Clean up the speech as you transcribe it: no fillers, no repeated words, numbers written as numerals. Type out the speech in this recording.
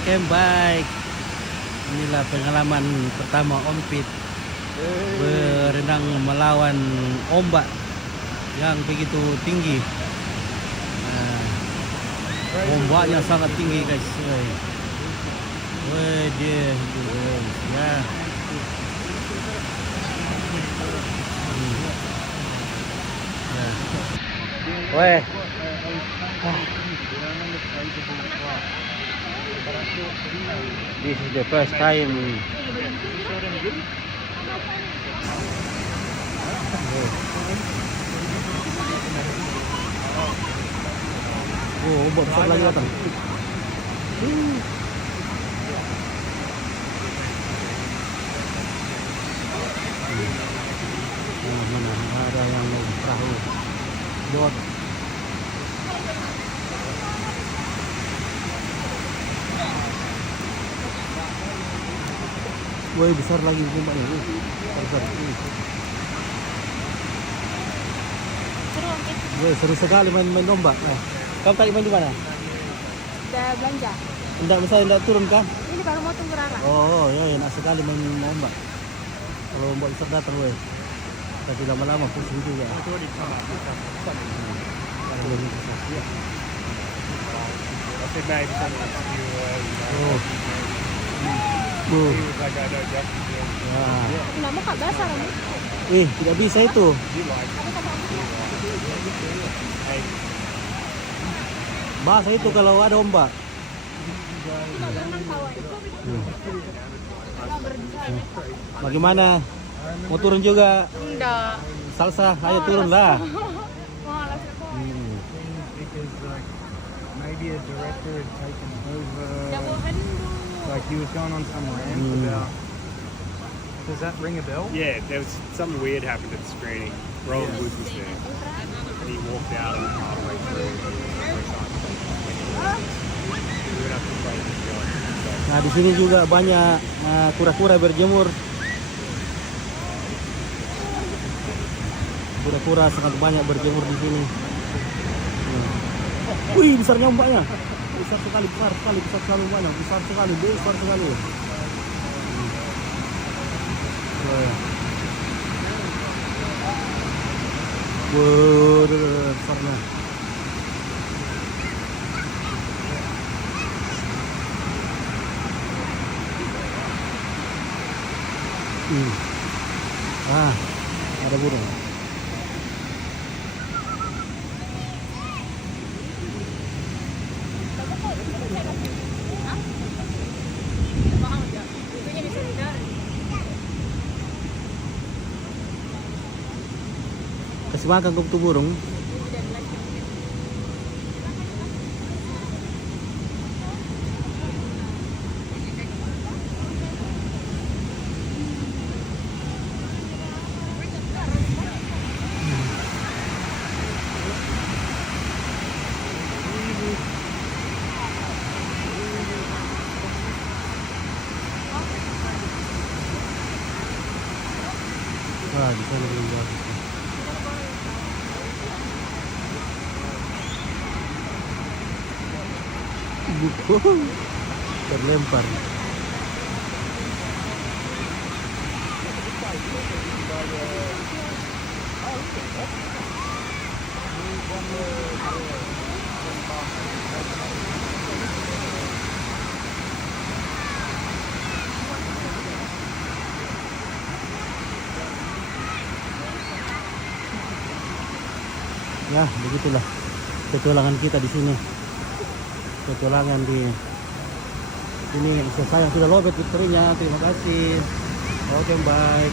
Oke, baik. Inilah pengalaman pertama Om Pit berenang melawan ombak yang begitu tinggi. Ombaknya sangat tinggi, guys. Wih, dia, ya. Weh. This is the first time. Oh, ombak besar lagi datang. Mana ada yang perahu bot. Woi, besar lagi ombaknya. Besar. Woi, seru sekali main ombak. Kamu tadi main di mana? Udah belanja. Enggak turun kah? Ini baru mau tunggu Rara. Oh, ya enak sekali main ombak. Kalau ombak besar datang, woi. Tapi lama-lama pusing juga. Kenapa Kak basah kamu? Tidak bisa itu. Basah itu kalau ada ombak. Bagaimana? Mau turun juga? Enggak. Salsa, ayo turun lah. Maybe a director had taken over, like he was going on some rant about. Does that ring a bell? Yeah, there was something weird happened at the screening. Roland Woods was there, and he walked out and halfway through. We would have to play this guy. Nah, di sini juga banyak kura-kura berjemur. Kura-kura sangat banyak berjemur di sini. Wih, besarnya ombaknya. Besar sekali ombaknya. Besar sekali. Wow, besarnya. Ada burung. Kasih makan kok tuh burung. Wah, di sana belum jauh. Bukan terlempar. Ya, begitulah petualangan kita di sini. Petualangan di sini. Saya yang sudah lobet victory-nya. Terima kasih. Oke, baik.